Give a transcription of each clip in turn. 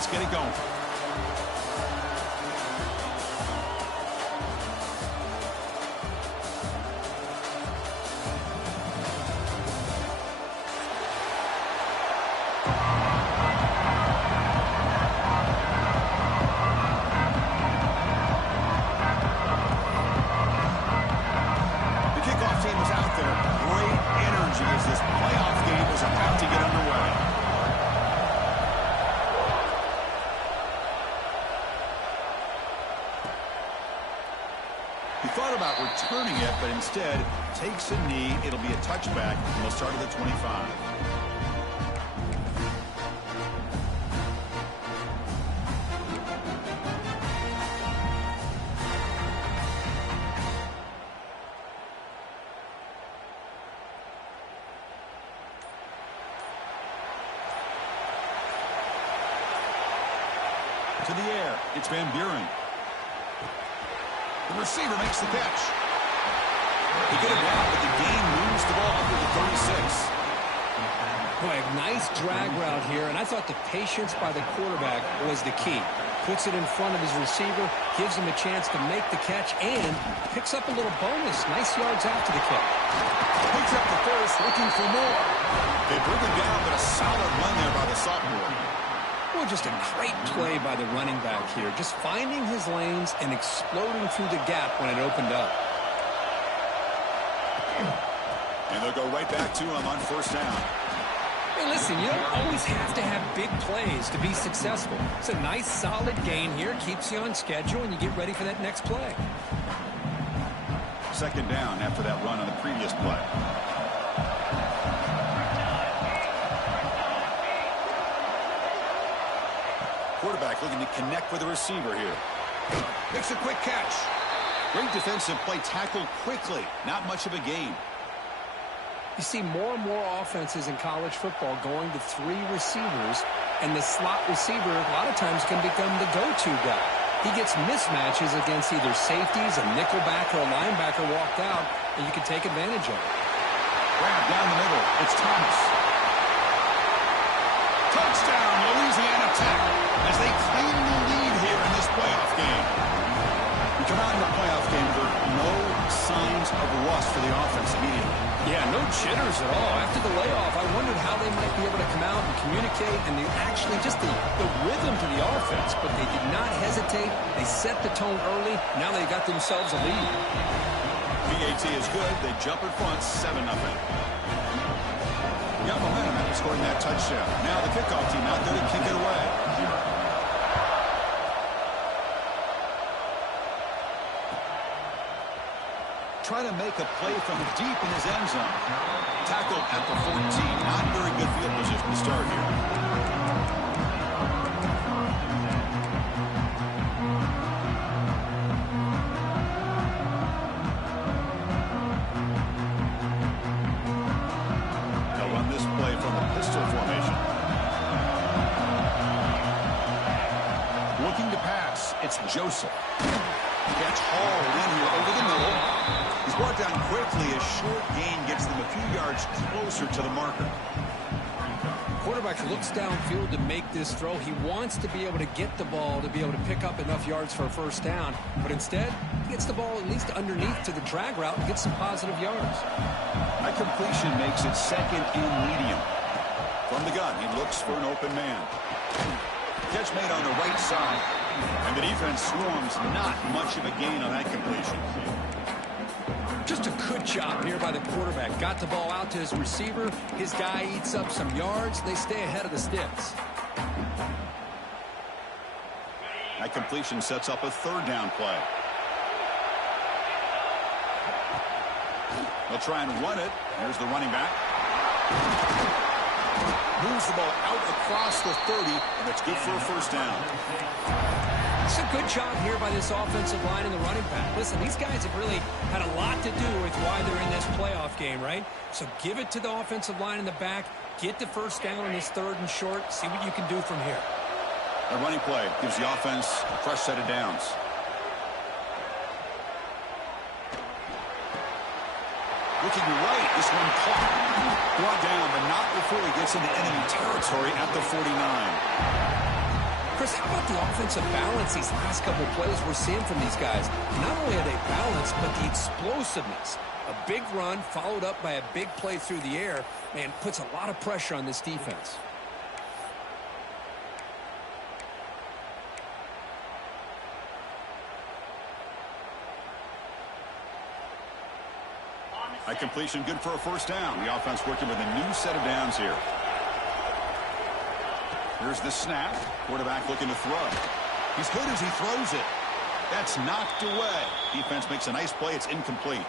let's get it going. He thought about returning it, but instead takes a knee. It'll be a touchback, and they'll start at the 25. To the air, it's Van Buren. The receiver makes the catch. He get it out, but the gain moves the ball up to the 36. Boy, a nice drag route here, and I thought the patience by the quarterback was the key. Puts it in front of his receiver, gives him a chance to make the catch, and picks up a little bonus. Nice yards after the catch. Picks up the first, looking for more. They bring him down, but a solid run there by the sophomore. Well, just a great play by the running back here. Just finding his lanes and exploding through the gap when it opened up. And they'll go right back to him on first down. Hey, listen, you don't always have to have big plays to be successful. It's a nice, solid gain here. Keeps you on schedule, and you get ready for that next play. Second down after that run on the previous play. Quarterback looking to connect with the receiver here. Makes a quick catch. Great defensive play, tackled quickly. Not much of a gain. You see more and more offenses in college football going to three receivers, and the slot receiver a lot of times can become the go-to guy. He gets mismatches against either safeties, a nickelback, or a linebacker walked out, and you can take advantage of it. Grab down the middle. It's Thomas. Touchdown, Louisiana Tech, as they claim the lead here in this playoff game. We come out in the playoff game with no signs of rust for the offense immediately. Yeah, no jitters at all. After the layoff, I wondered how they might be able to come out and communicate, and actually just the rhythm to the offense, but they did not hesitate. They set the tone early. Now they got themselves a lead. PAT is good. They jump in front, 7-0. Got momentum after scoring that touchdown. Now the kickoff team out there to kick it away. Trying to make a play from deep in his end zone. Tackled at the 14. Not very good field position to start here. Joseph. Catch hauled in here over the middle. He's brought down quickly. A short gain gets them a few yards closer to the marker. Quarterback looks downfield to make this throw. He wants to be able to get the ball to be able to pick up enough yards for a first down. But instead, he gets the ball at least underneath to the drag route and gets some positive yards. That completion makes it second and medium. From the gun, he looks for an open man. Catch made on the right side. And the defense swarms. Not much of a gain on that completion. Just a good job here by the quarterback. Got the ball out to his receiver. His guy eats up some yards. They stay ahead of the sticks. That completion sets up a third down play. They'll try and run it. Here's the running back. Moves the ball out across the 30, and it's good for a first down. It's a good job here by this offensive line and the running back. Listen, these guys have really had a lot to do with why they're in this playoff game, right? So give it to the offensive line in the back. Get the first down on this third and short. See what you can do from here. A running play gives the offense a fresh set of downs. Looking right, this one caught. Brought down, but not before he gets into enemy territory at the 49. Chris, how about the offensive balance these last couple of plays we're seeing from these guys? Not only are they balanced, but the explosiveness. A big run followed up by a big play through the air, man, puts a lot of pressure on this defense. A completion good for a first down. The offense working with a new set of downs here. Here's the snap. Quarterback looking to throw. He's good as he throws it. That's knocked away. Defense makes a nice play. It's incomplete.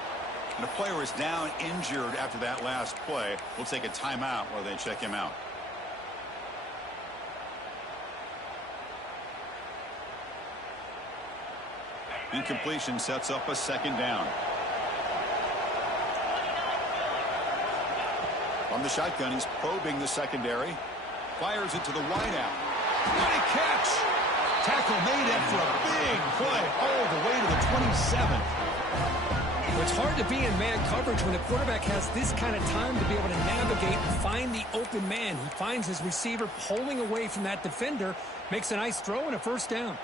And the player is down injured after that last play. We'll take a timeout while they check him out. Incompletion sets up a second down. From the shotgun, he's probing the secondary. Fires it to the wideout. What a catch! Tackle made after a big play all the way to the 27. It's hard to be in man coverage when the quarterback has this kind of time to be able to navigate and find the open man. He finds his receiver pulling away from that defender, makes a nice throw and a first down.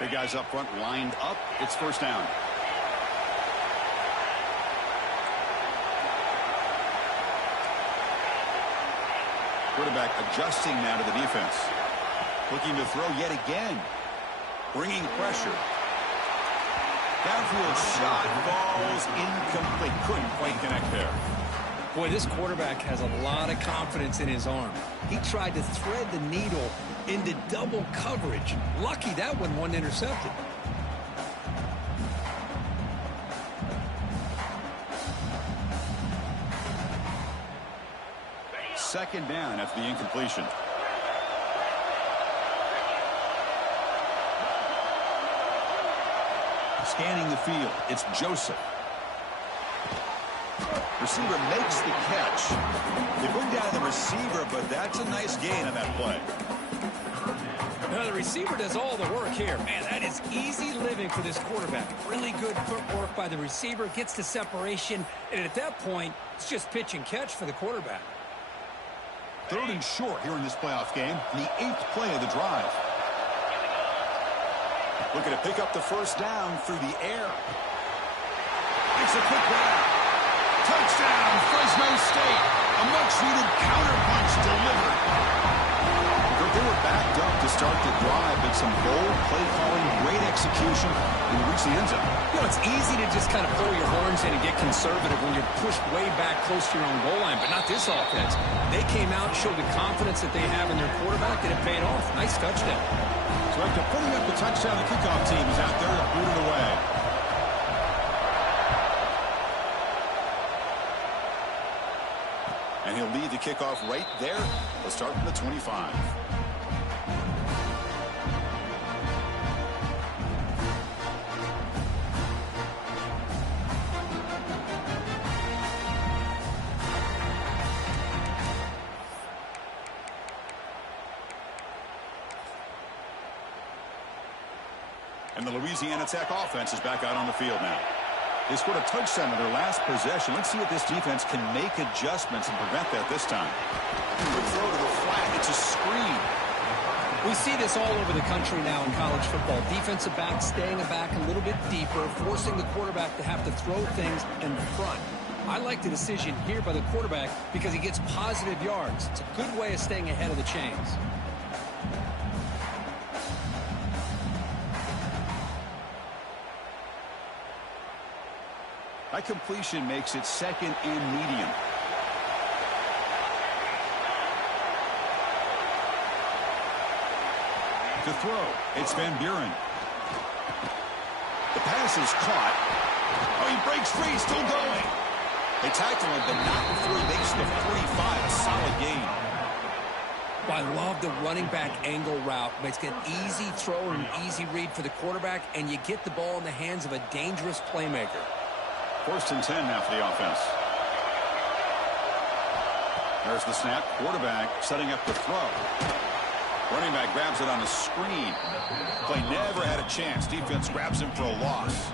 Big guys up front lined up. It's first down. Quarterback adjusting now to the defense. Looking to throw yet again. Bringing pressure. Downfield shot falls incomplete. Couldn't quite connect there. Boy, this quarterback has a lot of confidence in his arm. He tried to thread the needle into double coverage. Lucky that one wasn't intercepted. Second down after the incompletion. Scanning the field, it's Joseph. Receiver makes the catch. They bring down the receiver, but that's a nice gain on that play. Now the receiver does all the work here. Man, that is easy living for this quarterback. Really good footwork by the receiver, gets to separation, and at that point, it's just pitch and catch for the quarterback. Third and short here in this playoff game. The 8th play of the drive. Looking to pick up the first down through the air. Makes a quick grab. Touchdown, Fresno State. A much-needed counterpunch delivered. They were backed up to start the drive, but some bold play calling, great execution, and reach the end zone. You know, it's easy to just kind of pull your horns in and get conservative when you're pushed way back close to your own goal line, but not this offense. They came out, showed the confidence that they have in their quarterback, and it paid off. Nice touchdown. So after putting up the touchdown, the kickoff team is out there to boot it away. And he'll lead the kickoff right there. We'll start from the 25. And the Louisiana Tech offense is back out on the field now. They scored a touchdown in their last possession. Let's see if this defense can make adjustments and prevent that this time. Good throw to the flat. It's a screen. We see this all over the country now in college football. Defensive backs staying back a little bit deeper, forcing the quarterback to have to throw things in front. I like the decision here by the quarterback because he gets positive yards. It's a good way of staying ahead of the chains. That completion makes it second and medium. To throw, it's Van Buren. The pass is caught. Oh, he breaks free, still going. They tackle him, but not before he makes the 45. A solid gain. Well, I love the running back angle route. Makes it an easy throw and an easy read for the quarterback, and you get the ball in the hands of a dangerous playmaker. First and 10 now for the offense. There's the snap. Quarterback setting up the throw. Running back grabs it on a screen. Play never had a chance. Defense grabs him for a loss.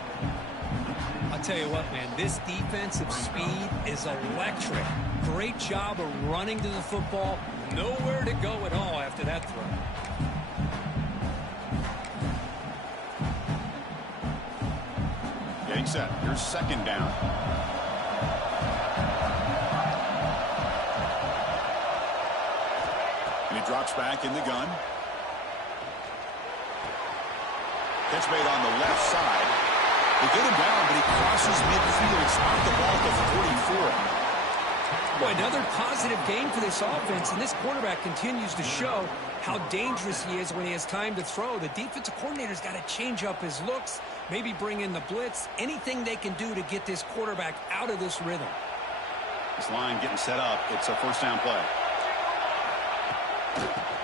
I'll tell you what, man, this defensive speed is electric. great job of running to the football. Nowhere to go at all after that throw. Getting set. Here's second down. And he drops back in the gun. Catch made on the left side. They get him down, but he crosses midfield. Spot the ball to 44. Boy, another positive game for this offense, and this quarterback continues to show how dangerous he is when he has time to throw. The defensive coordinator's got to change up his looks, maybe bring in the blitz, anything they can do to get this quarterback out of this rhythm. This line getting set up. It's a first down play.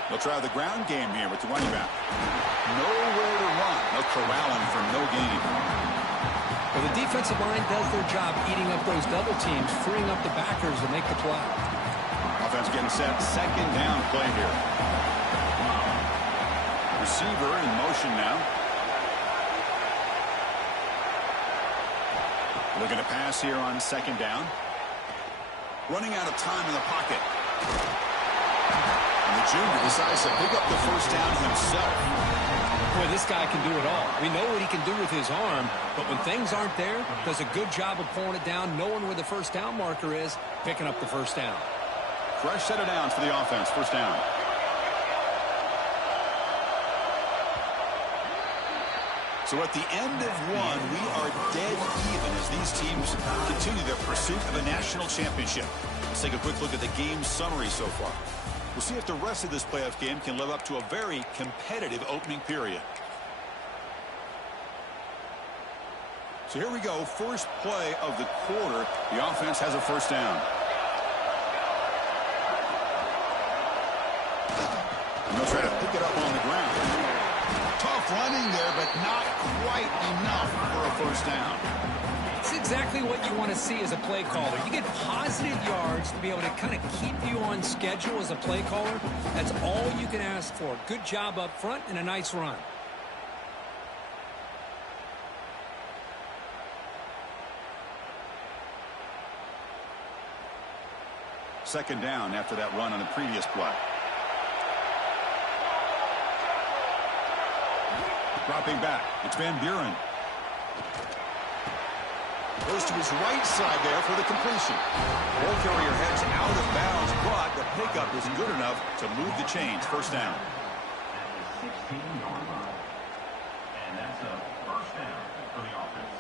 They'll try the ground game here with the running back. Nowhere to run. They'll corral him for no gain. Well, the defensive line does their job eating up those double teams, freeing up the backers to make the play. Offense getting set. Second down play here. Receiver in motion now. Looking to pass here on second down. Running out of time in the pocket. And the junior decides to pick up the first down himself. Boy, this guy can do it all. We know what he can do with his arm, but when things aren't there, does a good job of pulling it down, knowing where the first down marker is, picking up the first down. Fresh set of downs for the offense. First down. So at the end of one, we are dead even as these teams continue their pursuit of a national championship. Let's take a quick look at the game summary so far. We'll see if the rest of this playoff game can live up to a very competitive opening period. So here we go. First play of the quarter. The offense has a first down. And they'll try to pick it up on the ground. Tough running there, but not quite enough for a first down. It's exactly what you want to see as a play caller. You get positive yards to be able to kind of keep you on schedule as a play caller. That's all you can ask for. Good job up front and a nice run. Second down after that run on the previous play. Dropping back. It's Van Buren. Goes to his right side there for the completion. Ball carrier heads out of bounds, but the pickup is good enough to move the chains. First down. And that's a first down for the offense.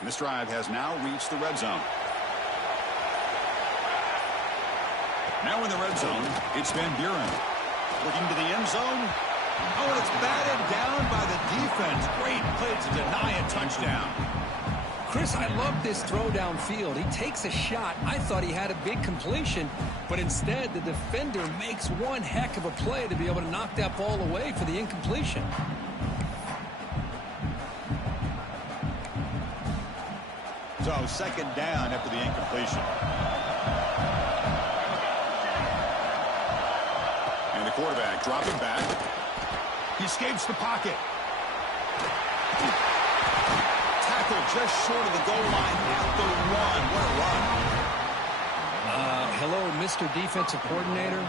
And this drive has now reached the red zone. Now in the red zone, it's Van Buren. Looking to the end zone. Oh, and it's batted down by the defense. Great play to deny a touchdown. Chris, I love this throw downfield. He takes a shot. I thought he had a big completion, but instead the defender makes one heck of a play to be able to knock that ball away for the incompletion. So second down after the incompletion. And the quarterback dropping back. He escapes the pocket. Tackle just short of the goal line at the one. What a run. Hello, Mr. Defensive Coordinator.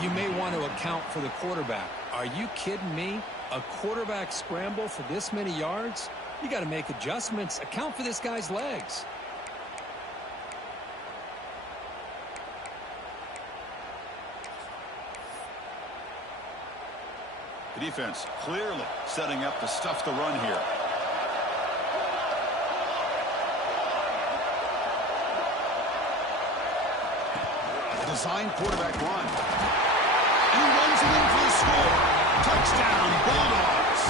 You may want to account for the quarterback. Are you kidding me? A quarterback scramble for this many yards? You got to make adjustments. Account for this guy's legs. The defense clearly setting up to stuff the run here. A designed quarterback run. He runs it in for the score. Touchdown, Bulldogs.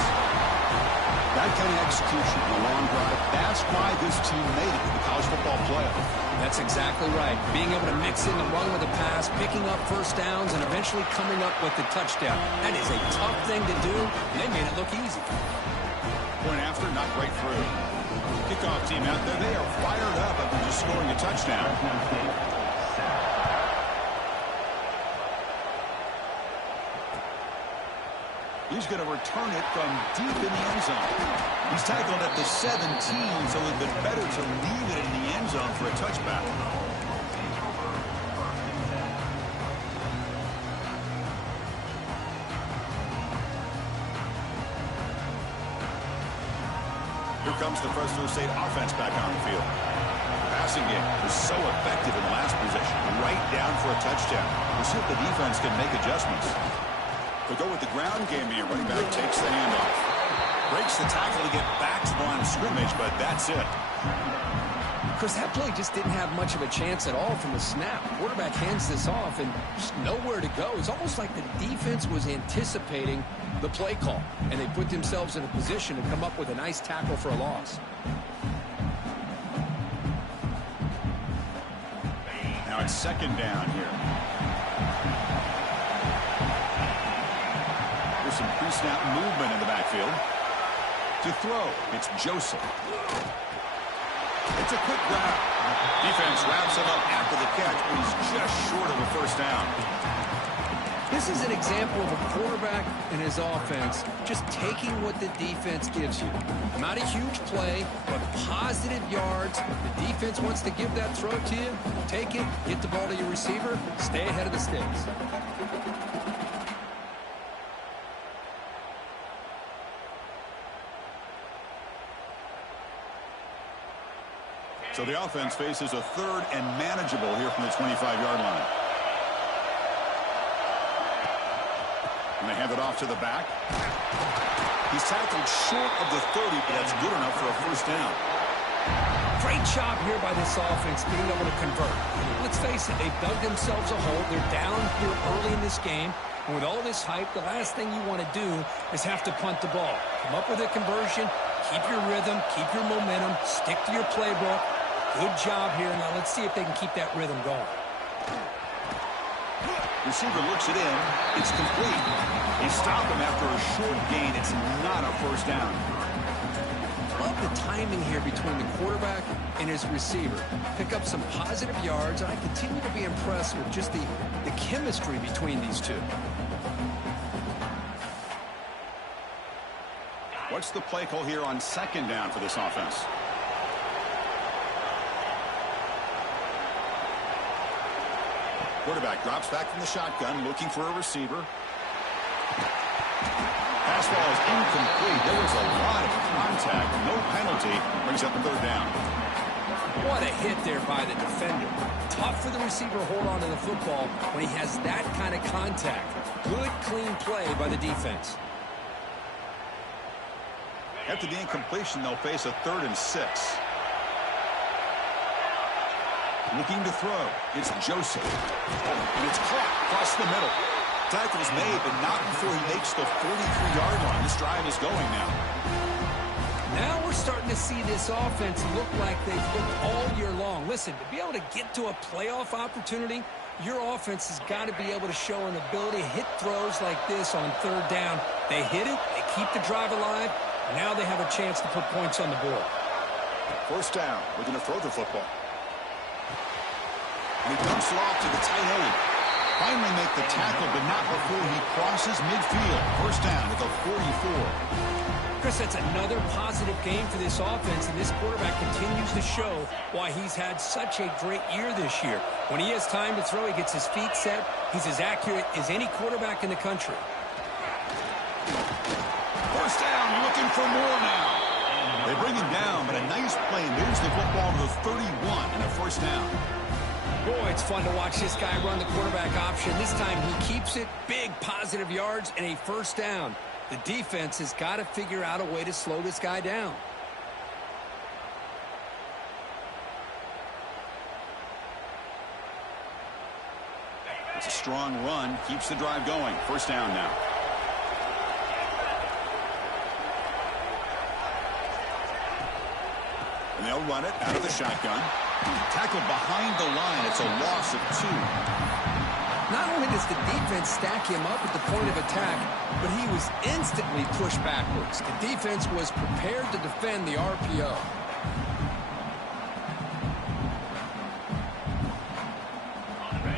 That kind of execution in a long drive, that's why this team made it to the college football playoff. That's exactly right. Being able to mix in the run with the pass, picking up first downs, and eventually coming up with the touchdown. That is a tough thing to do, and they made it look easy. Point after, not right through. Kickoff team out there, they are fired up after just scoring a touchdown. He's going to return it from deep in the end zone. He's tackled at the 17, so it would have been better to leave it in the end zone for a touchback. Here comes the Fresno State offense back on the field. The passing game was so effective in the last possession, right down for a touchdown. We'll see if the defense can make adjustments. They'll go with the ground game here. Running back takes the handoff. Breaks the tackle to get back to the line of scrimmage, but that's it. Chris, that play just didn't have much of a chance at all from the snap. Quarterback hands this off and just nowhere to go. It's almost like the defense was anticipating the play call, and they put themselves in a position to come up with a nice tackle for a loss. Now it's second down here. There's some pre-snap movement in the backfield. To throw, it's Joseph. It's a quick grab. Defense wraps him up after the catch, but he's just short of a first down. This is an example of a quarterback and his offense just taking what the defense gives you. Not a huge play, but positive yards. The defense wants to give that throw to you. Take it, get the ball to your receiver, stay ahead of the sticks. So the offense faces a third and manageable here from the 25-yard line. And they hand it off to the back. He's tackled short of the 30, but that's good enough for a first down. Great job here by this offense being able to convert. Let's face it, they've dug themselves a hole. They're down here early in this game. And with all this hype, the last thing you want to do is have to punt the ball. Come up with a conversion, keep your rhythm, keep your momentum, stick to your playbook. Good job here. Now let's see if they can keep that rhythm going. Receiver looks it in. It's complete. They stop him after a short gain. It's not a first down. Love the timing here between the quarterback and his receiver. Pick up some positive yards, and I continue to be impressed with just the chemistry between these two. What's the play call here on second down for this offense? Quarterback drops back from the shotgun, looking for a receiver. Pass ball is incomplete. There was a lot of contact. No penalty. Brings up a third down. What a hit there by the defender. Tough for the receiver to hold on to the football when he has that kind of contact. Good, clean play by the defense. After the incompletion, they'll face a 3rd and 6. Looking to throw. It's Joseph. And it's caught across the middle. Tackle's made, but not before he makes the 43-yard line. This drive is going now. Now we're starting to see this offense look like they've looked all year long. Listen, to be able to get to a playoff opportunity, your offense has got to be able to show an ability to hit throws like this on 3rd down. They hit it. They keep the drive alive. Now they have a chance to put points on the board. First down. We're going to throw the football. And he dumps it off to the tight end. Finally make the tackle, but not before he crosses midfield. First down at the 44. Chris, that's another positive game for this offense, and this quarterback continues to show why he's had such a great year this year. When he has time to throw, he gets his feet set. He's as accurate as any quarterback in the country. First down, looking for more now. They bring him down, but a nice play moves the football to the 31 and a first down. Boy, it's fun to watch this guy run the quarterback option. This time he keeps it, big positive yards, and a first down. The defense has got to figure out a way to slow this guy down. It's a strong run, keeps the drive going. First down now. And they'll run it out of the shotgun. Tackled behind the line. It's a loss of 2. Not only does the defense stack him up at the point of attack, but he was instantly pushed backwards. The defense was prepared to defend the RPO.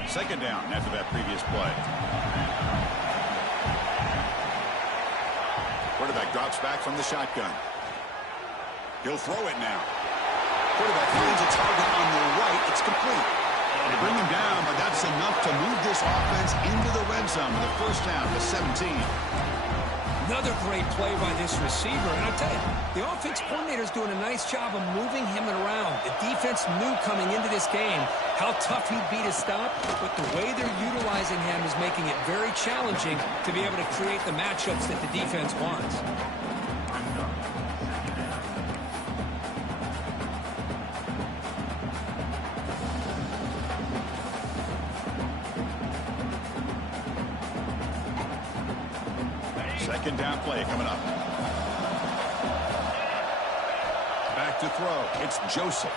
Second down after that previous play. Quarterback drops back from the shotgun. He'll throw it now. Quarterback finds a target on the right. It's complete. They bring him down, but that's enough to move this offense into the red zone with a first down to 17. Another great play by this receiver. And I'll tell you, the offense coordinator's doing a nice job of moving him around. The defense knew coming into this game how tough he'd be to stop, but the way they're utilizing him is making it very challenging to be able to create the matchups that the defense wants. Second down play coming up. Back to throw. It's Joseph.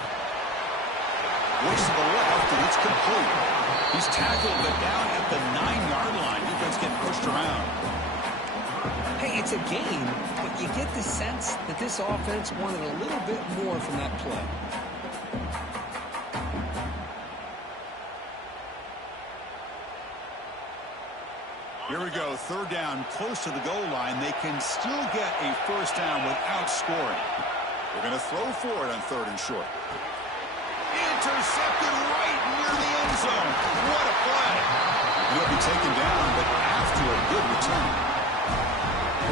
Looks to the left, and it's complete. He's tackled, but down at the 9-yard line. Defense getting pushed around. Hey, it's a game, but you get the sense that this offense wanted a little bit more from that play. Here we go, third down, close to the goal line. They can still get a first down without scoring. They're going to throw for it on third and short. Intercepted right near the end zone. What a play. He'll be taken down, but after a good return.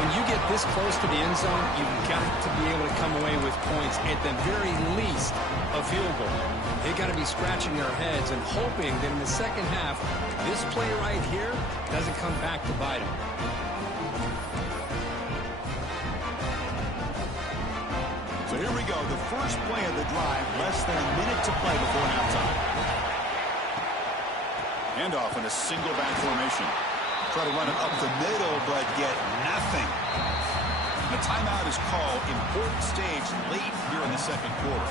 When you get this close to the end zone, you've got to be able to come away with points, at the very least, a field goal. They've got to be scratching their heads and hoping that in the second half, this play right here doesn't come back to bite them. So here we go, the first play of the drive, less than a minute to play before halftime. Handoff in a single back formation. Try to run it up the middle, but get nothing. The timeout is called. Important stage late here in the second quarter.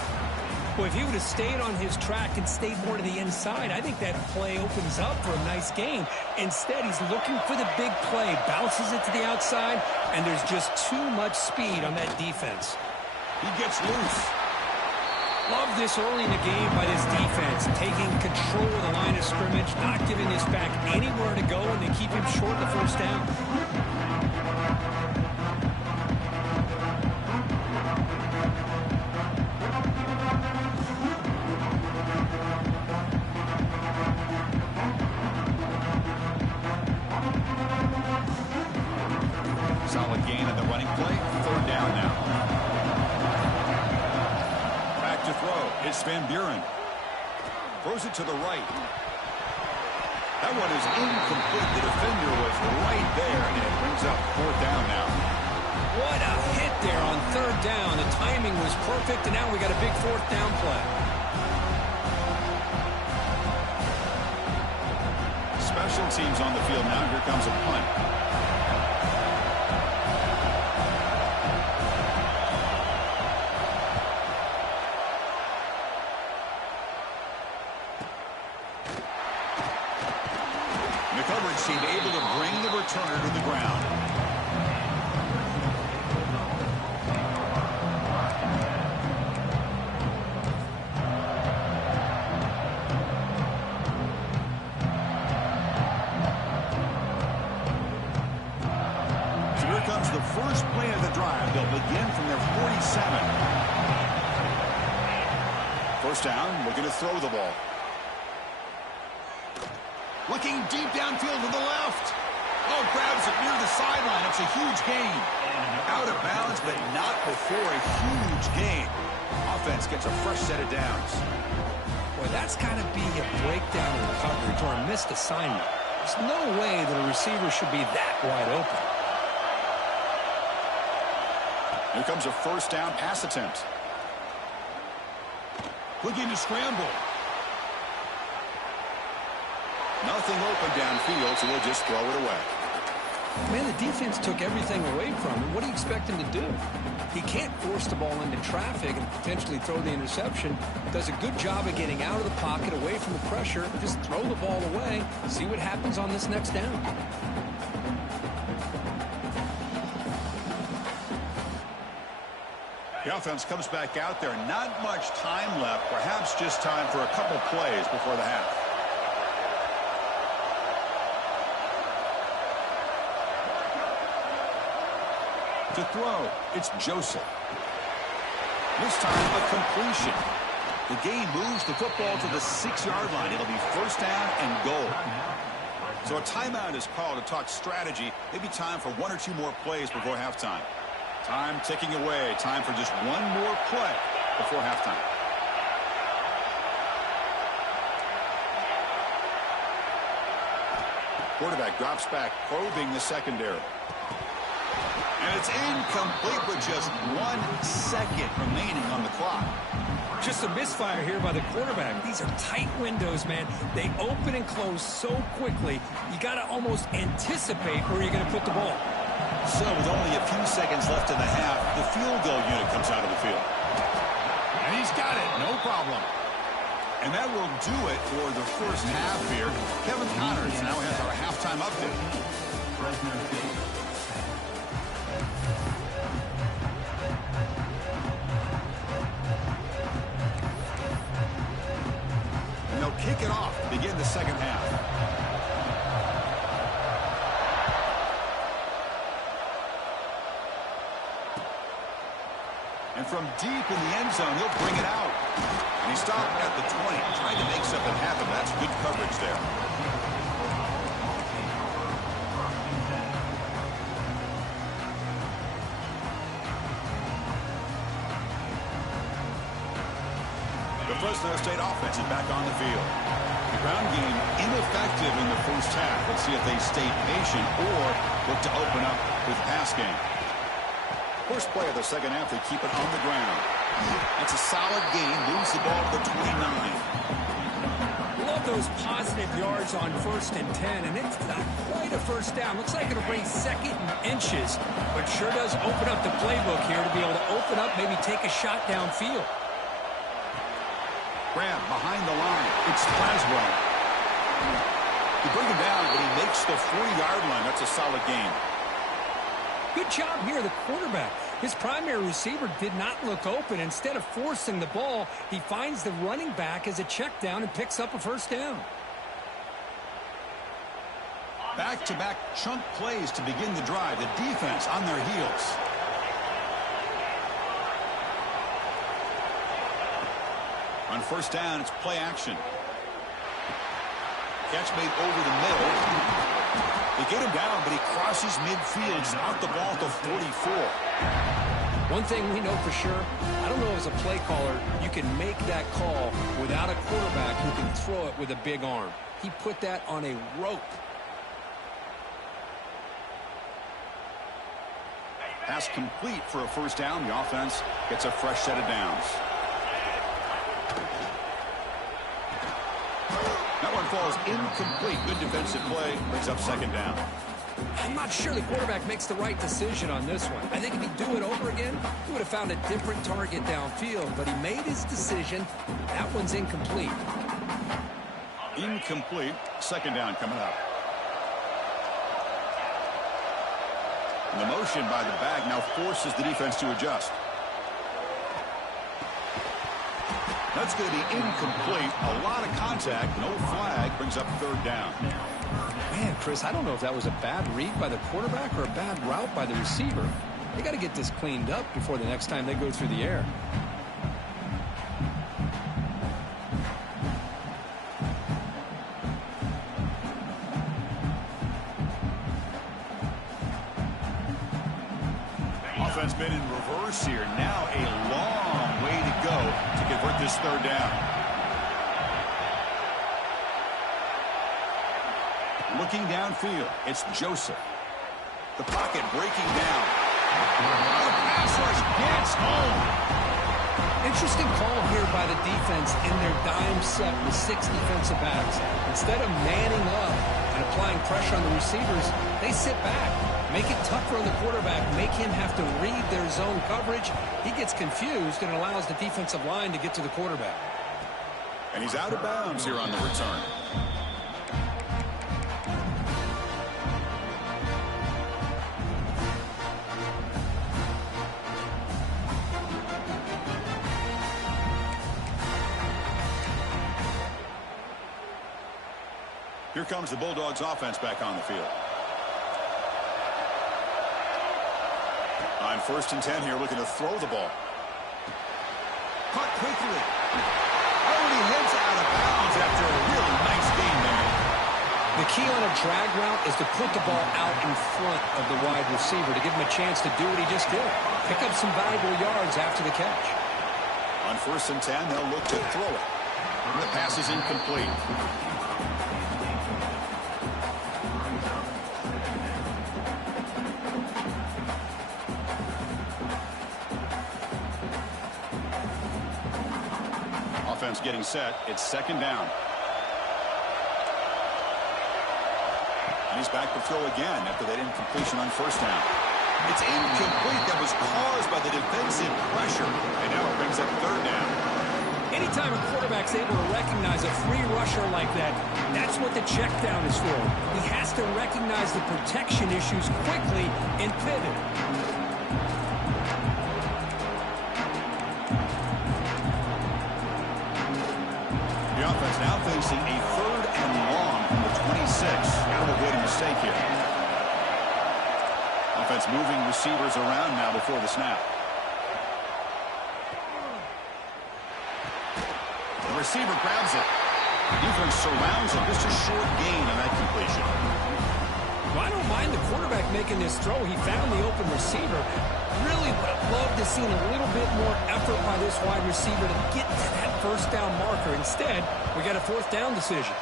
Well, if he would have stayed on his track and stayed more to the inside, I think that play opens up for a nice game. Instead, he's looking for the big play, bounces it to the outside, and there's just too much speed on that defense. He gets loose. Love this early in the game by this defense, taking control of the line of scrimmage, not giving this back anywhere to go, and they keep him short of the first down. Solid gain on the running play. Third down now. Back to throw. It's Van Buren. Throws it to the right. That one is incomplete. The defender was right there, and it brings up fourth down now. What a hit there on third down. The timing was perfect, and now we got a big fourth down play. Special teams on the field now. Here comes a punt. Team able to bring the returner to the ground. So here comes the first play of the drive. They'll begin from their 47. First down, looking to throw the ball. Looking deep downfield to the left. Oh, grabs it near the sideline. It's a huge gain. Out of bounds, but not before a huge gain. Offense gets a fresh set of downs. Boy, that's got to be a breakdown in coverage or a missed assignment. There's no way that a receiver should be that wide open. Here comes a first down pass attempt. Looking to scramble. Nothing open downfield, so we'll just throw it away. Man, the defense took everything away from him. What do you expect him to do? He can't force the ball into traffic and potentially throw the interception. Does a good job of getting out of the pocket, away from the pressure. Just throw the ball away. See what happens on this next down. The offense comes back out there. Not much time left. Perhaps just time for a couple plays before the half. To throw, it's Joseph. This time, a completion. The game moves the football to the 6-yard line. It'll be first down and goal. So a timeout is called to talk strategy. Maybe time for one or two more plays before halftime. Time ticking away. Time for just one more play before halftime. Quarterback drops back, probing the secondary. And it's incomplete with just 1 second remaining on the clock. Just a misfire here by the quarterback. These are tight windows, man. They open and close so quickly. You got to almost anticipate where you're going to put the ball. So with only a few seconds left in the half, the field goal unit comes out of the field. And he's got it, no problem. And that will do it for the first half here. Kevin Connors now has our halftime update. Fresno State. And they'll kick it off to begin the second half. And from deep in the end zone, he'll bring it out. And he stopped at the 20, trying to make something happen. That's good coverage there. The Fresno State offense is back on the field. The ground game ineffective in the first half. Let's see if they stay patient or look to open up with the pass game. First play of the second half, they keep it on the ground. That's a solid game. Moves the ball to the 29. Love those positive yards on 1st and 10, and it's not quite a first down. Looks like it'll bring 2nd and inches, but sure does open up the playbook here to be able to open up, maybe take a shot downfield. Grab behind the line. It's Fresno. You bring him down, but he makes the 40-yard line. That's a solid game. Good job here, the quarterback. His primary receiver did not look open. Instead of forcing the ball, he finds the running back as a check down and picks up a first down. Back-to-back chunk plays to begin the drive. The defense on their heels. On first down, it's play action. Catch made over the middle. They get him down, but he crosses midfield, out the ball to 44. One thing we know for sure, I don't know as a play caller, you can make that call without a quarterback who can throw it with a big arm. He put that on a rope. Pass complete for a first down. The offense gets a fresh set of downs. That one falls incomplete. Good defensive play. Brings up second down. I'm not sure the quarterback makes the right decision on this one. I think if he'd do it over again, he would have found a different target downfield. But he made his decision. That one's incomplete. Incomplete. Second down coming up. And the motion by the back now forces the defense to adjust. That's going to be incomplete. A lot of contact. No flag. Brings up third down. Man, Chris, I don't know if that was a bad read by the quarterback or a bad route by the receiver. They got to get this cleaned up before the next time they go through the air. Offense been in reverse here. Now a long way to go to convert this third down. Looking downfield, it's Joseph. The pocket breaking down. The pass rush gets home. Interesting call here by the defense in their dime set with 6 defensive backs. Instead of manning up, and applying pressure on the receivers, they sit back. Make it tougher on the quarterback. Make him have to read their zone coverage. He gets confused and allows the defensive line to get to the quarterback. And he's out of bounds here on the return. Here comes the Bulldogs offense back on the field. On 1st and 10 here, looking to throw the ball. Caught quickly. Already heads out of bounds after a really nice game there. The key on a drag route is to put the ball out in front of the wide receiver to give him a chance to do what he just did. Pick up some valuable yards after the catch. On 1st and 10, they'll look to throw it. And the pass is incomplete. Offense getting set. It's 2nd down. And he's back to throw again after that incompletion on 1st down. It's incomplete. That was caused by the defensive pressure. And now it brings up 3rd down. Anytime a quarterback's able to recognize a free rusher like that, that's what the check down is for. He has to recognize the protection issues quickly and pivot. The offense now facing a 3rd and long from the 26. Got to avoid a mistake here. Offense moving receivers around now before the snap. The receiver grabs it. The defense surrounds him. Just a short gain on that completion. Well, I don't mind the quarterback making this throw. He found the open receiver. Really would have loved to see a little bit more effort by this wide receiver to get to that 1st down marker. Instead, we got a 4th down decision.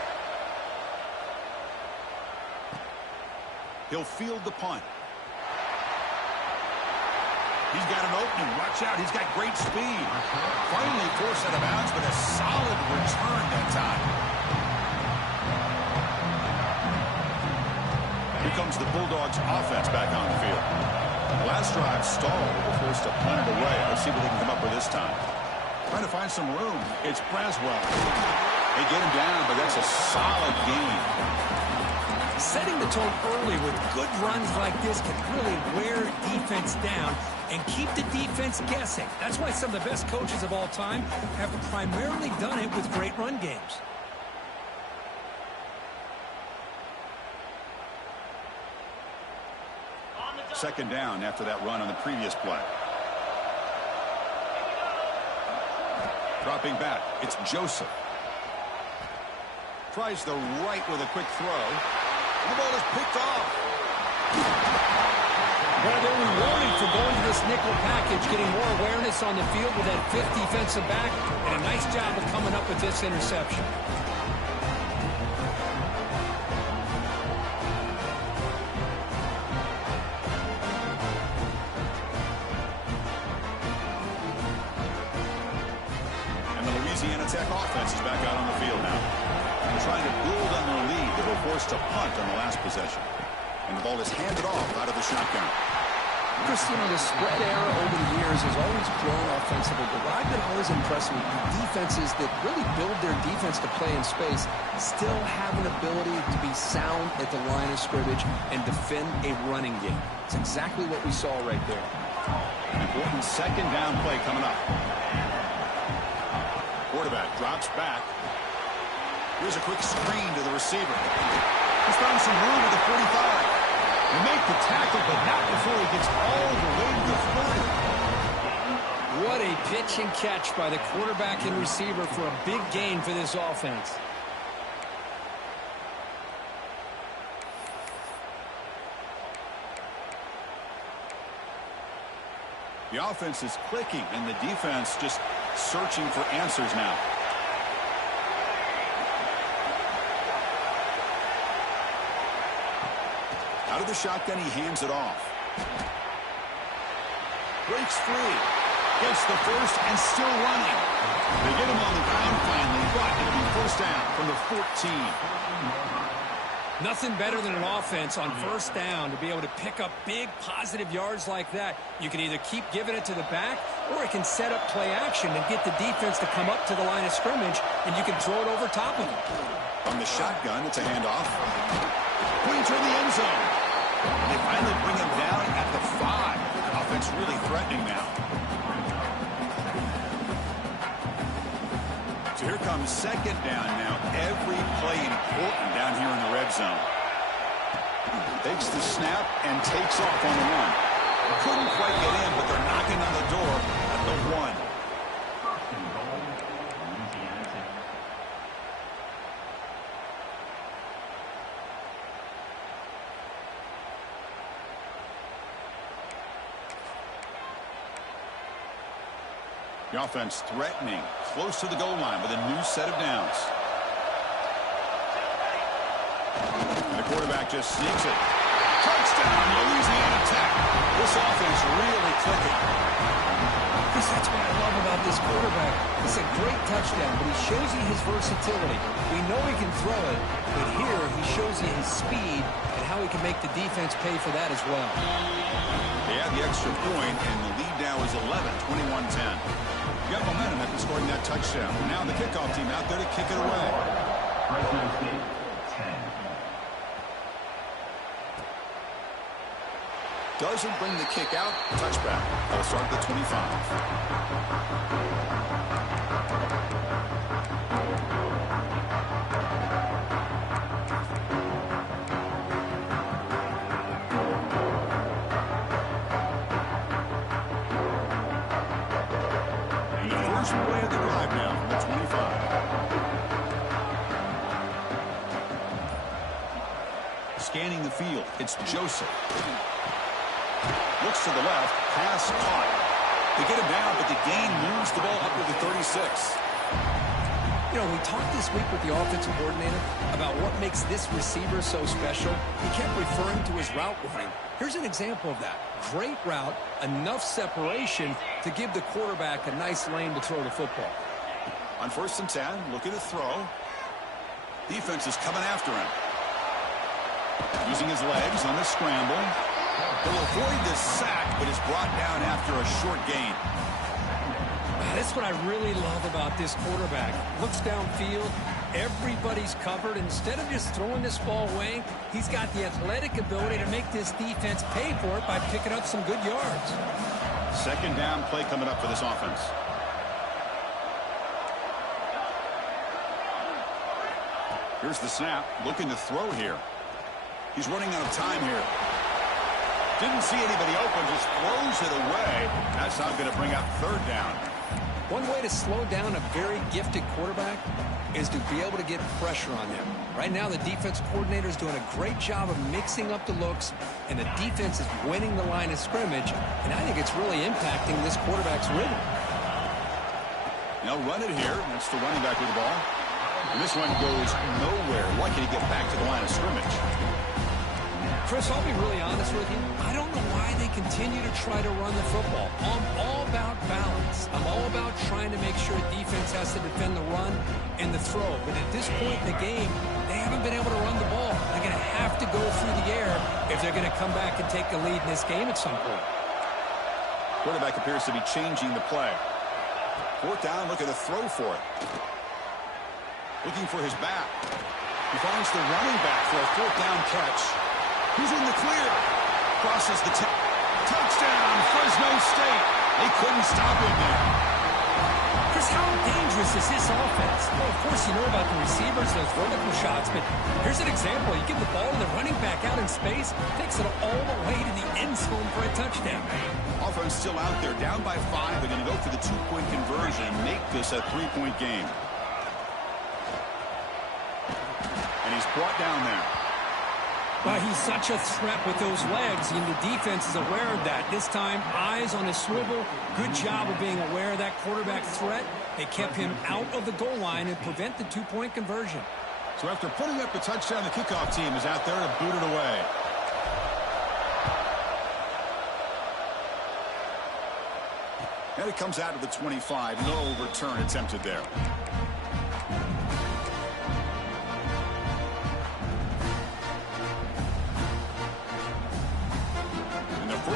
He'll field the punt. He's got an opening. Watch out. He's got great speed. Finally forced out of bounds, but a solid return that time. Here comes the Bulldogs offense back on the field. Last drive stalled. They're forced to punt it away. Let's see what they can come up with this time. Trying to find some room. It's Braswell. They get him down, but that's a solid gain. Setting the tone early with good runs like this can really wear defense down and keep the defense guessing. That's why some of the best coaches of all time have primarily done it with great run games. Second down after that run on the previous play. Dropping back, it's Joseph. Tries the right with a quick throw. The ball is picked off. Well, they're rewarded for going to this nickel package, getting more awareness on the field with that 5th defensive back, and a nice job of coming up with this interception. And the Louisiana Tech offense is back out on the field now. They're trying to build on their lead. They were forced to punt on the last possession. And the ball is handed off out of the shotgun. Chris, you know, the spread era over the years has always grown offensively, but what I've been always impressed with the defenses that really build their defense to play in space still have an ability to be sound at the line of scrimmage and defend a running game. It's exactly what we saw right there. An important 2nd down play coming up. Quarterback drops back. Here's a quick screen to the receiver. He's found some room at the 45. They make the tackle, but not before he gets all the way to the 40. What a pitch and catch by the quarterback and receiver for a big gain for this offense. The offense is clicking, and the defense just searching for answers now. Out of the shotgun, he hands it off. Breaks free. Gets the first and still running. They get him on the ground finally, but it'll be 1st down from the 14. Nothing better than an offense on first down to be able to pick up big positive yards like that. You can either keep giving it to the back, or it can set up play action and get the defense to come up to the line of scrimmage, and you can throw it over top of them. From the shotgun, it's a handoff. Going toward the end zone. They finally bring him down at the 5. Offense really threatening now. So here comes second down now. Every play important down here in the red zone. Takes the snap and takes off on the run. Couldn't quite get in, but they're knocking on the door at the 1. First and goal, Louisiana Tech. The offense threatening, close to the goal line with a new set of downs. And the quarterback just sneaks it. Touchdown, Louisiana Tech. This offense really clicking. Chris, that's what I love about this quarterback. It's a great touchdown, but he shows you his versatility. We know he can throw it, but here he shows you his speed and how he can make the defense pay for that as well. They have the extra point, and the lead now is 11, 21-10. You got momentum after scoring that touchdown. Now the kickoff team out there to kick it away. Fresno State, 10. Doesn't bring the kick out. Touchback. They'll start at the 25. First play of the drive now from the 25. Scanning the field, it's Joseph. Looks to the left, pass caught. They get him down, but the gain moves the ball up to the 36. You know, we talked this week with the offensive coordinator about what makes this receiver so special. He kept referring to his route running. Here's an example of that. Great route, enough separation to give the quarterback a nice lane to throw the football. On 1st and 10, looking to throw. Defense is coming after him. Using his legs on the scramble. He'll avoid the sack, but is brought down after a short gain. That's what I really love about this quarterback. Looks downfield, everybody's covered. Instead of just throwing this ball away, he's got the athletic ability to make this defense pay for it by picking up some good yards. Second down play coming up for this offense. Here's the snap, looking to throw here. He's running out of time here. Didn't see anybody open, just throws it away. That's not going to bring up third down. One way to slow down a very gifted quarterback is to be able to get pressure on him. Right now, the defense coordinator is doing a great job of mixing up the looks, and the defense is winning the line of scrimmage, and I think it's really impacting this quarterback's rhythm. They'll run it here. That's the running back with the ball. And this one goes nowhere. Lucky to get back to the line of scrimmage. Chris, I'll be really honest with you. I don't know why they continue to try to run the football. I'm all about balance. I'm all about trying to make sure defense has to defend the run and the throw. But at this point in the game, they haven't been able to run the ball. They're going to have to go through the air if they're going to come back and take the lead in this game at some point. Quarterback appears to be changing the play. 4th down, looking to throw for it. Looking for his back. He finds the running back for a 4th down catch. He's in the clear. Crosses the touchdown, Fresno State. They couldn't stop him there. Chris, how dangerous is this offense? Well, of course, you know about the receivers, those vertical shots, but here's an example. You give the ball to the running back out in space, takes it all the way to the end zone for a touchdown. Offense still out there, down by 5. They're going to go for the 2-point conversion and make this a 3-point game. And he's brought down there. Well, he's such a threat with those legs, and the defense is aware of that. This time, eyes on his swivel. Good job of being aware of that quarterback threat. They kept him out of the goal line and prevent the 2-point conversion. So after putting up the touchdown, the kickoff team is out there to boot it away. And it comes out of the 25. No return attempted there.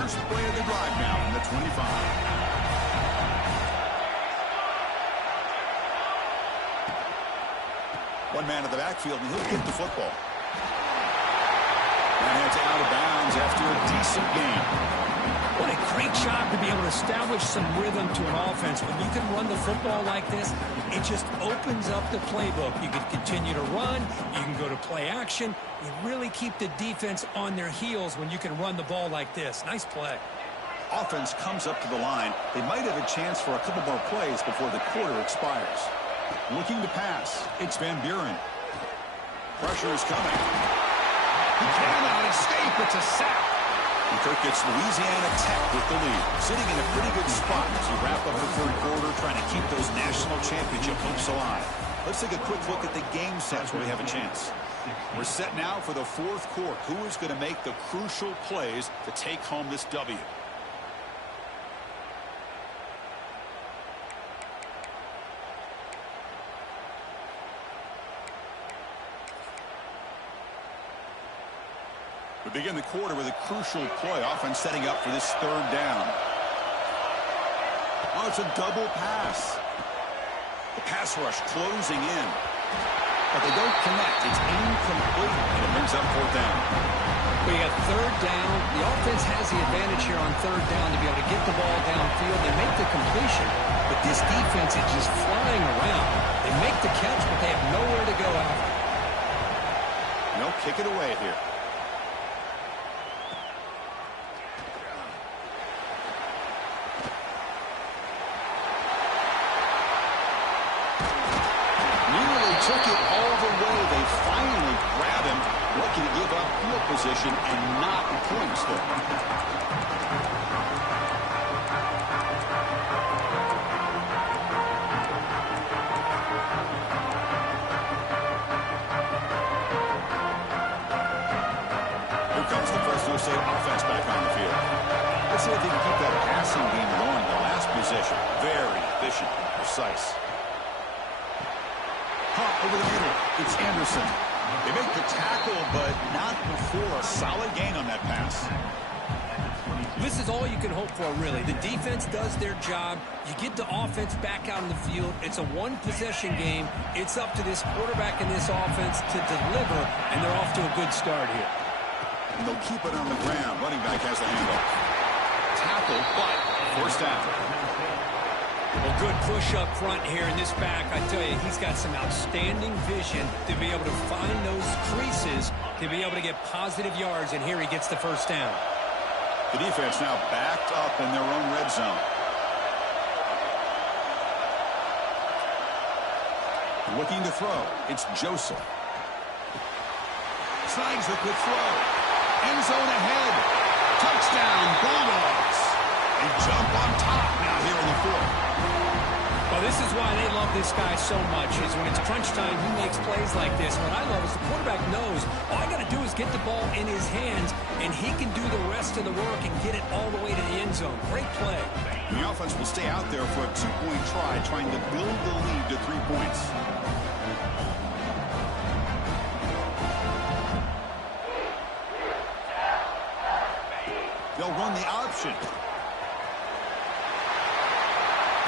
first play of the drive now in the 25. One man in the backfield, and he'll get the football. And it's out of bounds after a decent gain. What a great job to be able to establish some rhythm to an offense. When you can run the football like this, it just opens up the playbook. You can continue to run. You can go to play action. You really keep the defense on their heels when you can run the ball like this. Nice play. Offense comes up to the line. They might have a chance for a couple more plays before the quarter expires. Looking to pass. It's Van Buren. Pressure is coming. He cannot escape. It's a sack. And Kirk gets Louisiana Tech with the lead. Sitting in a pretty good spot as we wrap up the third quarter, trying to keep those national championship hopes alive. Let's take a quick look at the game sets where we have a chance. We're set now for the fourth quarter. Who is going to make the crucial plays to take home this W? We begin the quarter with a crucial play. Offense setting up for this third down. Oh, it's a double pass. The pass rush closing in. But they don't connect. It's incomplete. And it brings up fourth down. We got third down. The offense has the advantage here on third down to be able to get the ball downfield. They make the completion. But this defense is just flying around. They make the catch, but they have nowhere to go after. No, kick it away here. Took it all the way. They finally grab him. Lucky to give up field position and not points there. Here comes the Fresno State offense back on the field. Let's see if they can keep that passing game going. The last possession, very efficient and precise. Over the middle, it's Anderson. They make the tackle, but not before a solid gain on that pass. This is all you can hope for, really. The defense does their job. You get the offense back out in the field. It's a one-possession game. It's up to this quarterback and this offense to deliver, and they're off to a good start here. And they'll keep it on the ground. Running back has the handoff. Tackle, but first down. Well, good push up front here in this back. I tell you, he's got some outstanding vision to be able to find those creases, to be able to get positive yards, and here he gets the first down. The defense now backed up in their own red zone. Looking to throw. It's Joseph. Slides the quick throw. End zone ahead. Touchdown, Bulldogs. They jump on top now here in the fourth. Well, this is why they love this guy so much, is when it's crunch time, he makes plays like this. What I love is the quarterback knows all I got to do is get the ball in his hands, and he can do the rest of the work and get it all the way to the end zone. Great play. The offense will stay out there for a two-point try, trying to build the lead to 3 points. They'll run the option.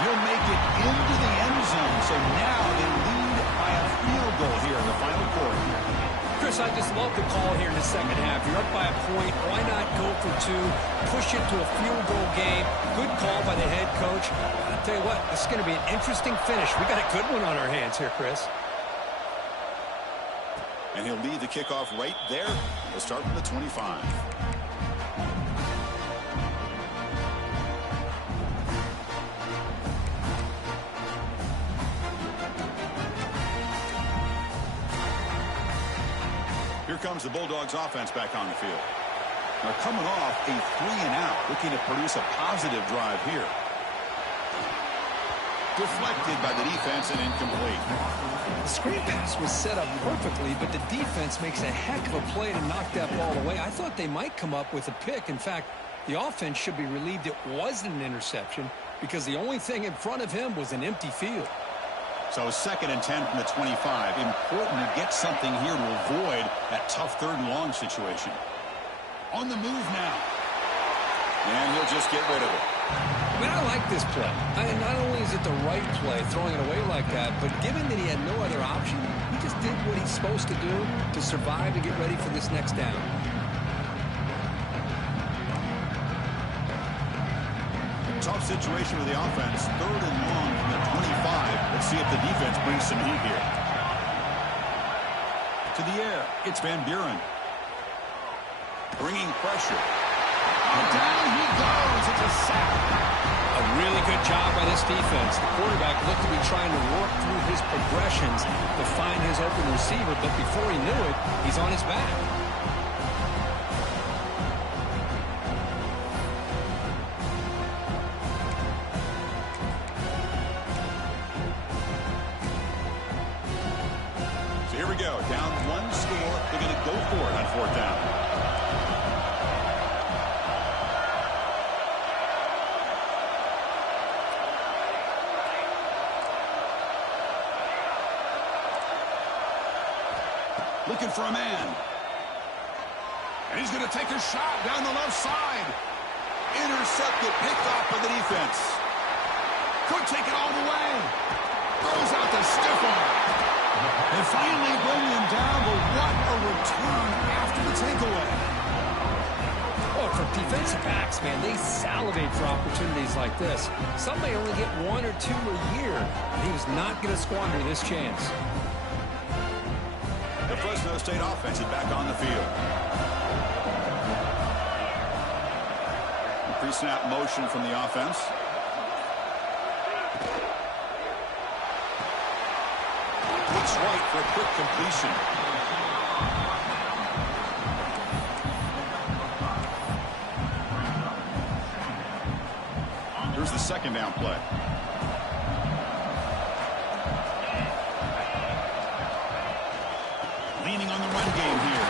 He'll make it into the end zone, so now they lead by a field goal here in the final quarter. Chris, I just love the call here in the second half. You're up by a point. Why not go for two? Push it to a field goal game. Good call by the head coach. I'll tell you what, this is going to be an interesting finish. We got a good one on our hands here, Chris. And he'll lead the kickoff right there. We'll start from the 25. Here comes the Bulldogs offense back on the field. Now coming off a 3-and-out, looking to produce a positive drive here. Deflected by the defense and incomplete. The screen pass was set up perfectly, but the defense makes a heck of a play to knock that ball away. I thought they might come up with a pick. In fact, the offense should be relieved it wasn't an interception because the only thing in front of him was an empty field. So 2nd and 10 from the 25. Important to get something here to avoid that tough 3rd and long situation. On the move now. And he'll just get rid of it. I mean, I like this play. Not only is it the right play, throwing it away like that, but given that he had no other option, he just did what he's supposed to do to survive and get ready for this next down. Tough situation for the offense. 3rd and long from the 25. Let's see if the defense brings some heat here. To the air, it's Van Buren. Bringing pressure. Oh, down he goes. It's a sack. A really good job by this defense. The quarterback looked to be trying to work through his progressions to find his open receiver, but before he knew it, he's on his back. So here we go. Down 1 score. They're going to go for it on 4th down. Looking for a man. And he's going to take a shot down the left side. Intercepted, picked off by the defense. Could take it all the way. Throws out the stiff arm. And finally bring him down, but what a return after the takeaway. Oh, for defensive backs, man, they salivate for opportunities like this. Some may only get 1 or 2 a year, and he was not going to squander this chance. The Fresno State offense is back on the field. Pre-snap motion from the offense. Looks right for a quick completion. Here's the 2nd down play. Leaning on the run game here.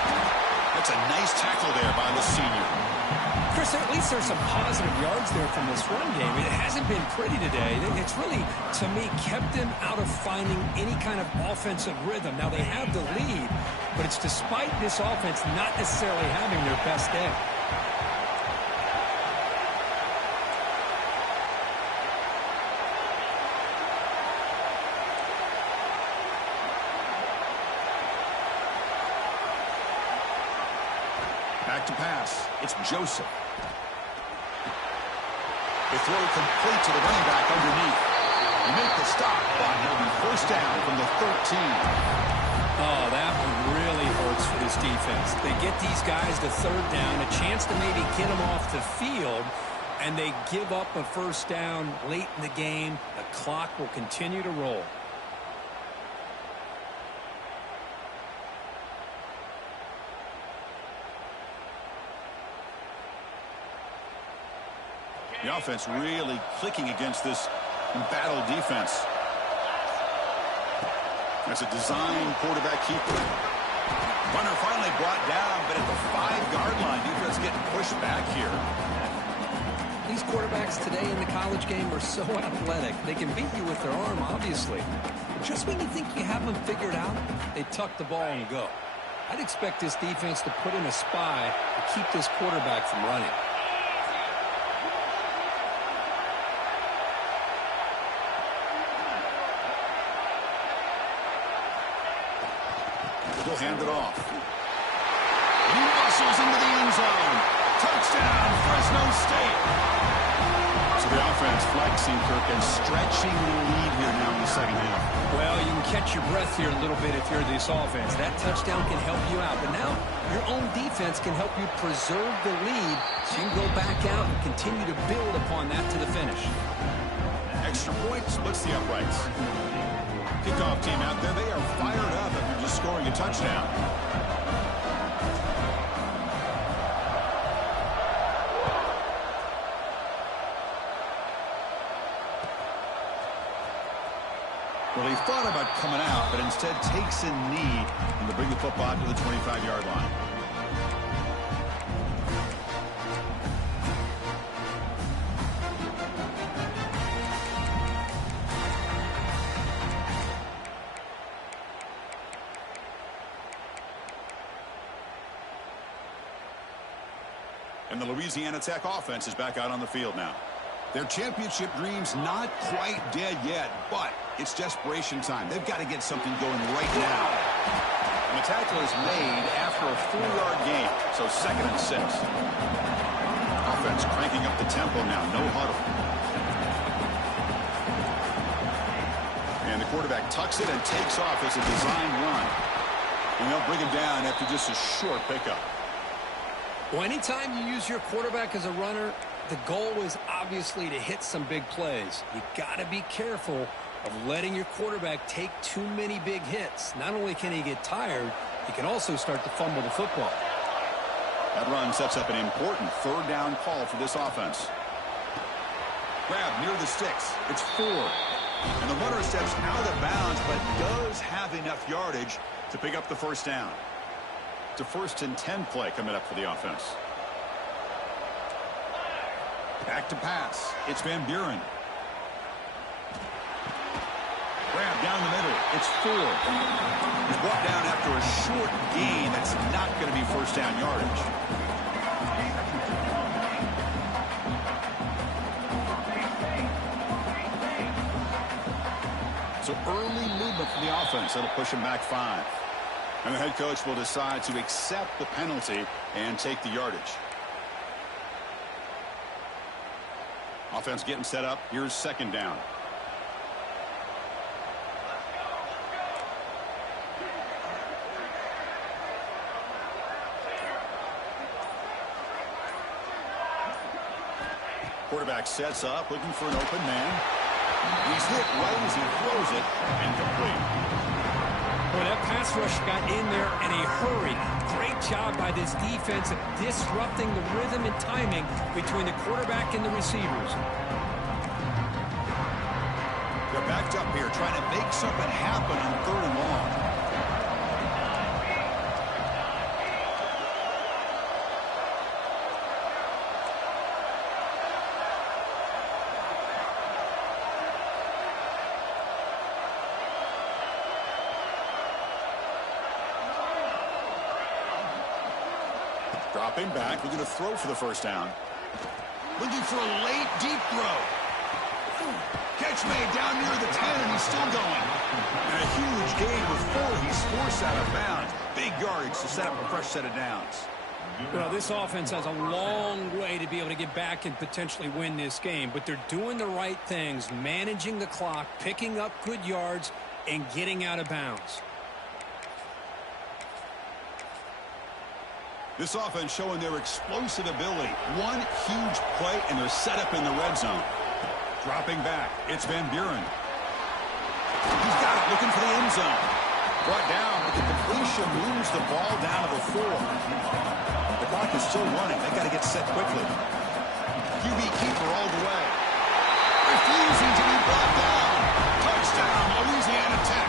That's a nice tackle there by the senior. Chris, at least there's some positive yards there from this run game. It hasn't been pretty today. It's really, to me, kept them out of finding any kind of offensive rhythm. Now, they have the lead, but it's despite this offense not necessarily having their best day. Back to pass. It's Joseph. They throw complete to the running back underneath. They make the stop, but it'll be 1st down from the 13. Oh, that one really hurts for this defense. They get these guys to 3rd down, a chance to maybe get them off the field, and they give up a 1st down late in the game. The clock will continue to roll. The offense really clicking against this embattled defense. That's a design quarterback keeper. Runner finally brought down, but at the 5-yard line, defense getting pushed back here. These quarterbacks today in the college game are so athletic. They can beat you with their arm, obviously. But just when you think you have them figured out, they tuck the ball and go. I'd expect this defense to put in a spy to keep this quarterback from running. He'll hand it off. He muscles into the end zone. Touchdown, Fresno State. So the offense flexing, Kirk, and stretching the lead here now in the 2nd half. Well, you can catch your breath here a little bit if you're this offense. That touchdown can help you out. But now your own defense can help you preserve the lead so you can go back out and continue to build upon that to the finish. Extra point splits the uprights. Kickoff team out there, they are fired up after just scoring a touchdown. Well, he thought about coming out, but instead takes a knee and to bring the football to the 25-yard line. And the Louisiana Tech offense is back out on the field now. Their championship dreams not quite dead yet, but it's desperation time. They've got to get something going right now. And the tackle is made after a 4-yard gain, so 2nd and 6. Offense cranking up the tempo now, no huddle. And the quarterback tucks it and takes off as a design run. And they'll bring him down after just a short pickup. Well, anytime you use your quarterback as a runner, the goal is obviously to hit some big plays. You got to be careful of letting your quarterback take too many big hits. Not only can he get tired, he can also start to fumble the football. That run sets up an important 3rd down call for this offense. Grab near the sticks. It's 4. And the runner steps out of bounds, but does have enough yardage to pick up the 1st down. It's a 1st and 10 play coming up for the offense. Back to pass. It's Van Buren. Grab down the middle. It's 4. He's brought down after a short gain. That's not going to be 1st down yardage. So early movement for the offense. That'll push him back 5. And the head coach will decide to accept the penalty and take the yardage. Offense getting set up. Here's 2nd down. Quarterback sets up, looking for an open man. He's hit right as he throws it, incomplete. Well, that pass rush got in there in a hurry. Great job by this defense of disrupting the rhythm and timing between the quarterback and the receivers. They're backed up here, trying to make something happen on 3rd and long. Dropping back, we're going to throw for the 1st down. Looking for a late, deep throw. Catch made down near the 10, and he's still going. And a huge gain with 4. He's forced out of bounds. Big yardage to set up a fresh set of downs. Well, this offense has a long way to be able to get back and potentially win this game, but they're doing the right things, managing the clock, picking up good yards, and getting out of bounds. This offense showing their explosive ability. One huge play, and they're set up in the red zone. Dropping back, it's Van Buren. He's got it, looking for the end zone. Brought down, but the completion moves the ball down to the 4. The clock is still running. They got to get set quickly. QB keeper all the way. Refusing to be brought down. Touchdown, Louisiana Tech.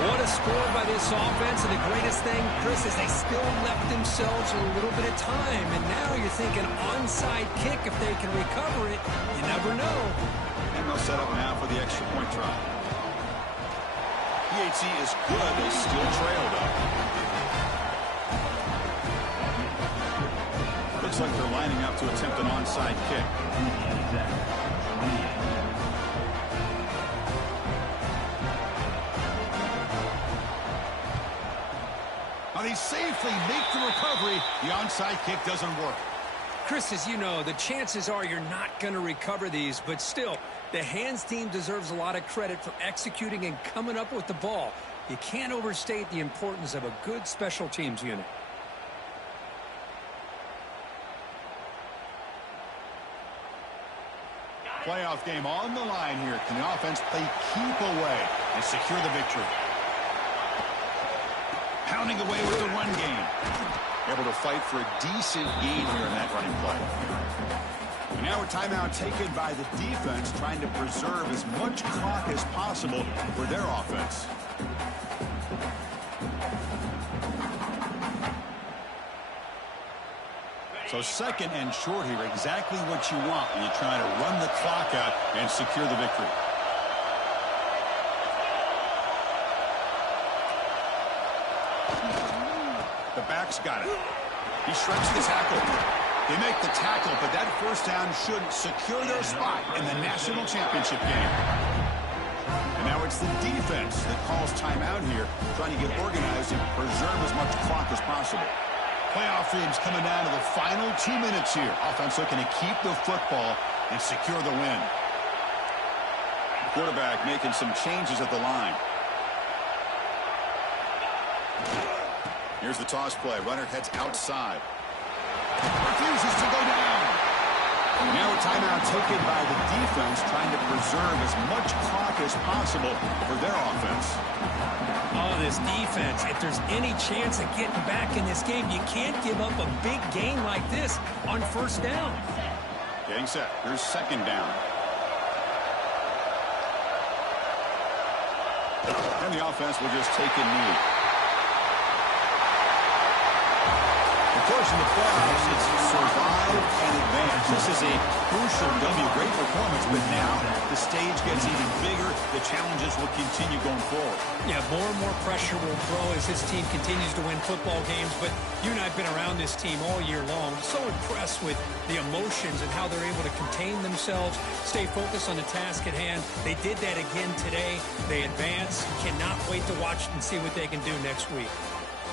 What a score by this offense, and the greatest thing, Chris, is they still left themselves a little bit of time, and now you're thinking onside kick if they can recover it. You never know. And they'll set up now for the extra point try. PAT is good. They still trail, though. Looks like they're lining up to attempt an onside kick. Now they safely make the recovery. The onside kick doesn't work. Chris, as you know, the chances are you're not going to recover these, but still, the hands team deserves a lot of credit for executing and coming up with the ball. You can't overstate the importance of a good special teams unit. Playoff game on the line here. Can the offense play keep away and secure the victory? Pounding away with the run game. Able to fight for a decent gain here in that running play. And now a timeout taken by the defense, trying to preserve as much clock as possible for their offense. So 2nd and short here, exactly what you want when you're trying to run the clock out and secure the victory. The back's got it. He shrinks the tackle. They make the tackle, but that first down should secure their spot in the national championship game. And now it's the defense that calls timeout here, trying to get organized and preserve as much clock as possible. Playoff dreams coming down to the final 2 minutes here. Offense looking to keep the football and secure the win. Quarterback making some changes at the line. Here's the toss play. Runner heads outside. Refuses to go down. Now a timeout taken by the defense, trying to preserve as much clock as possible for their offense. Oh, this defense, if there's any chance of getting back in this game, you can't give up a big gain like this on first down. Getting set. Here's second down. And the offense will just take a knee. Of course, in the playoffs, it's survive and advance. This is a crucial W. Great performance, but now the stage gets even bigger. The challenges will continue going forward. Yeah, more and more pressure will grow as this team continues to win football games. But you and I have been around this team all year long. So impressed with the emotions and how they're able to contain themselves, stay focused on the task at hand. They did that again today. They advance. Cannot wait to watch and see what they can do next week.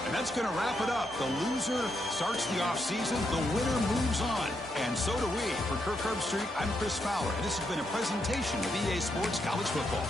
And that's going to wrap it up. The loser starts the offseason. The winner moves on. And so do we. For Kirk Herbstreit, I'm Chris Fowler. And this has been a presentation of EA Sports College Football.